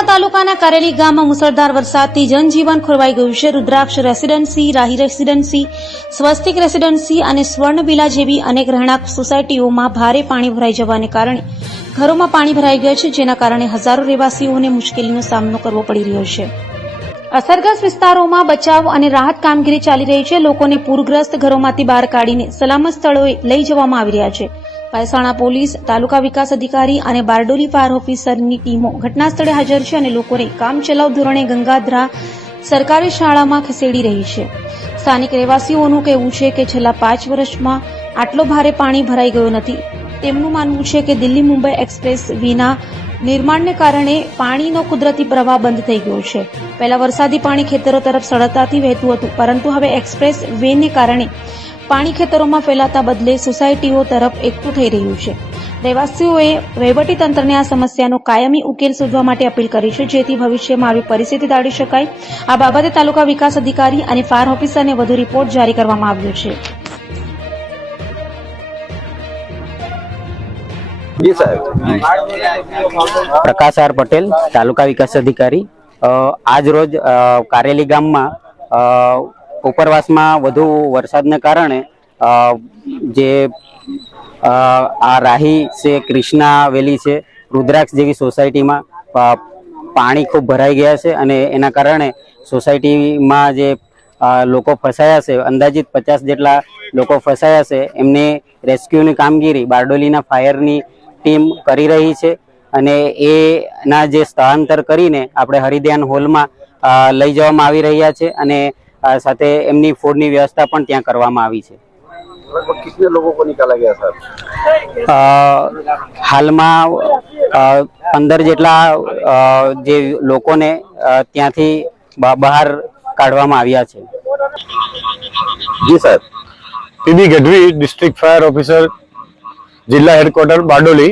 પલસાણા તાલુકાના કારેલી ગામમાં મુસળધાર વરસાદથી જનજીવન ખોરવાઈ ગયું છે। રુદ્રાક્ષ રેસીડેન્સી, રાહી રેસીડેન્સી, સ્વસ્તિક રેસીડેન્સી અને સ્વર્ણવિલા જેવી અનેક રહેણાંક સોસાયટીઓમાં ભારે પાણી ભરાઈ જવાને કારણે ઘરોમાં પાણી ભરાઈ ગયા છે, જેના કારણે હજારો રહેવાસીઓને મુશ્કેલીનો સામનો કરવો પડી રહ્યો છે। અસરગ્રસ્ત વિસ્તારોમાં બચાવ અને રાહત કામગીરી ચાલી રહી છે। લોકોને પૂરગ્રસ્ત ઘરોમાંથી બહાર કાઢીને સલામત સ્થળોએ લઈ જવામાં આવી રહ્યા છે। પલસાણા પોલીસ, તાલુકા વિકાસ અધિકારી અને બારડોલી ફાયર ઓફિસરની ટીમો ઘટના સ્થળે હાજર છે અને લોકોને કામચલાઉ ધોરણે ગંગાધરા સરકારી શાળામાં ખસેડી રહી છે। સ્થાનિક રહેવાસીઓનું કહેવું છે કે છેલ્લા 5 વર્ષમાં આટલો ભારે પાણી ભરાઈ ગયો નથી। તેમનું માનવું છે કે દિલ્હી મુંબઈ એક્સપ્રેસ વેના નિર્માણને કારણે પાણીનો કુદરતી પ્રવાહ બંધ થઈ ગયો છે। પહેલા વરસાદી પાણી ખેતરો તરફ સરળતાથી વહેતું હતું, પરંતુ હવે એક્સપ્રેસ વેને કારણે પાણી ખેતરોમાં ફેલાતા બદલે સોસાયટીઓ તરફ એકઠું થઈ રહ્યું છે। રહેવાસીઓએ વહીવટીતંત્રને આ સમસ્યાનો કાયમી ઉકેલ શોધવા માટે અપીલ કરી છે, જેથી ભવિષ્યમાં આવી પરિસ્થિતિ ટાળી શકાય। આ બાબતે તાલુકા વિકાસ અધિકારી અને ફાયર ઓફિસરને વધુ રિપોર્ટ જારી કરવામાં આવ્યો છે। जी साहब, प्रकाश आर पटेल, तालुका विकास अधिकारी। आज रोज कारेली गाम में उपरवास में વધુ વરસાદને કારણે જે આ રાહી છે, કૃષ્ણા વેલી છે, રુદ્રાક્ષ જેવી સોસાયટીમાં પાણી ખૂબ ભરાઈ ગયા છે અને એના કારણે સોસાયટીમાં જે લોકો ફસાયા છે, અંદાજિત 50 જેટલા લોકો ફસાયા છે, એમને રેસ્ક્યુની કામગીરી બારડોલીના ફાયરની ટીમ કરી રહી છે અને એના જે સ્થળાંતર કરીને આપણે હરિધ્યાન હોલમાં લઈ જવામાં આવી રહ્યા છે અને સાથે એમની ફૂડની વ્યવસ્થા પણ ત્યાં કરવામાં આવી છે। लगभग कितने लोगों को निकाला गया साहब? હાલમાં 15 જેટલા જે લોકોને ત્યાંથી બહાર કાઢવામાં આવ્યા છે। जी साहब, P B Gadhvi, district fire officer, जिला हेडक्वार्टर बारडोली।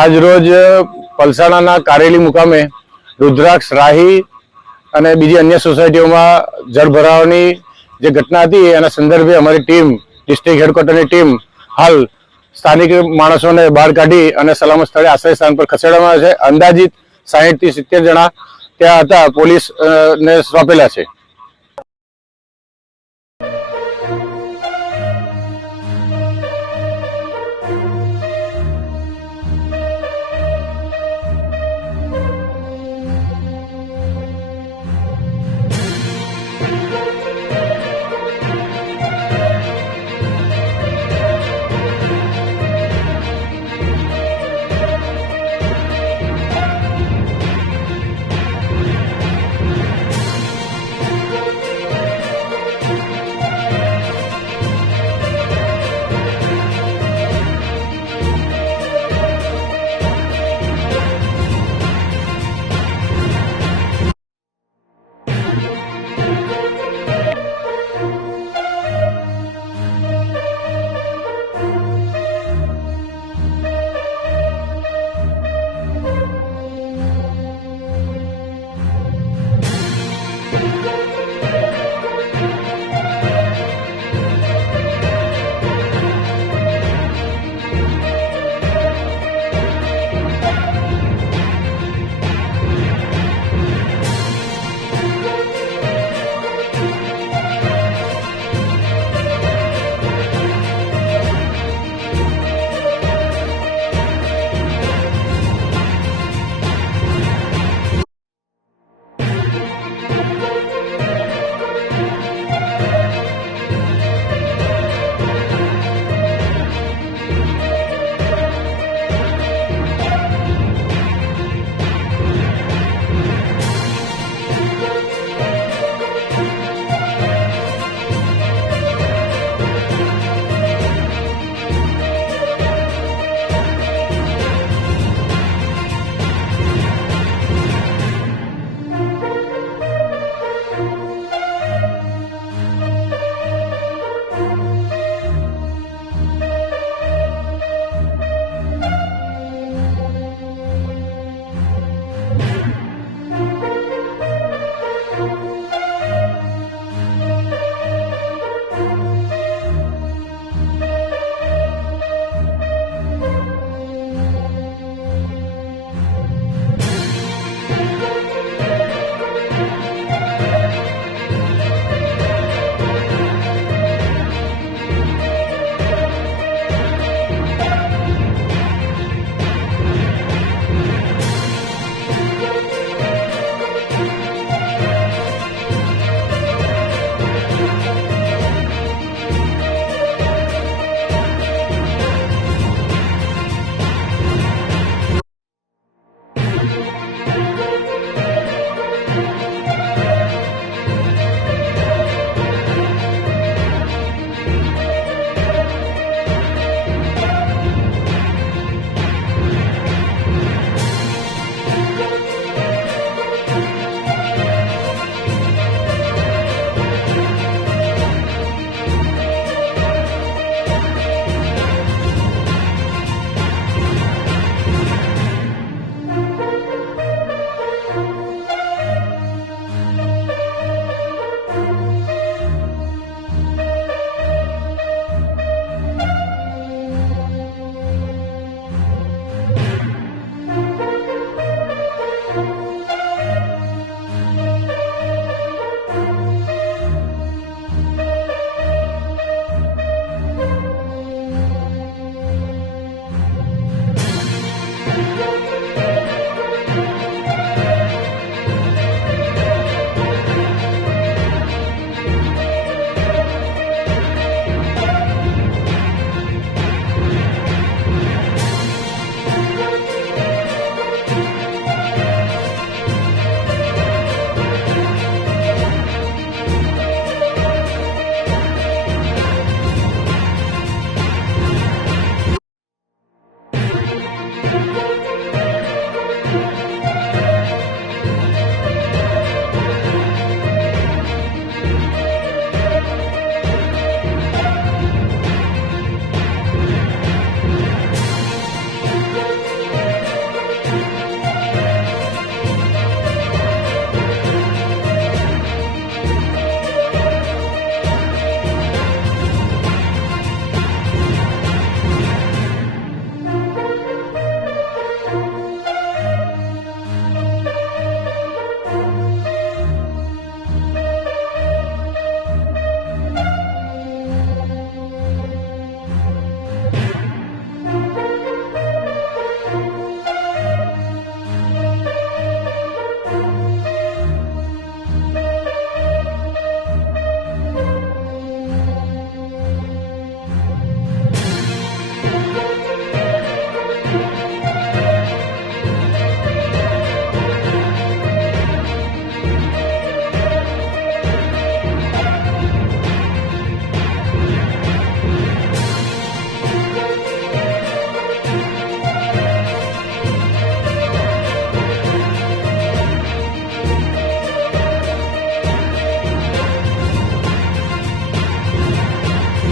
आज रोज पलसाणाना कारेली मुकामे रुद्राक्ष, राही અને બીજી અન્ય સોસાયટીઓમાં જળભરાવાની જે ઘટના હતી એના સંદર્ભે અમારી ટીમ, ડિસ્ટ્રિક્ટ હેડક્વાર્ટરની ટીમ હાલ સ્થાનિક માણસોને બહાર કાઢી અને સલામત સ્થળે આશ્રય સ્થાન પર ખસેડવામાં આવે છે। અંદાજિત 60 થી 70 જણા ત્યાં હતા, પોલીસને સોંપેલા છે।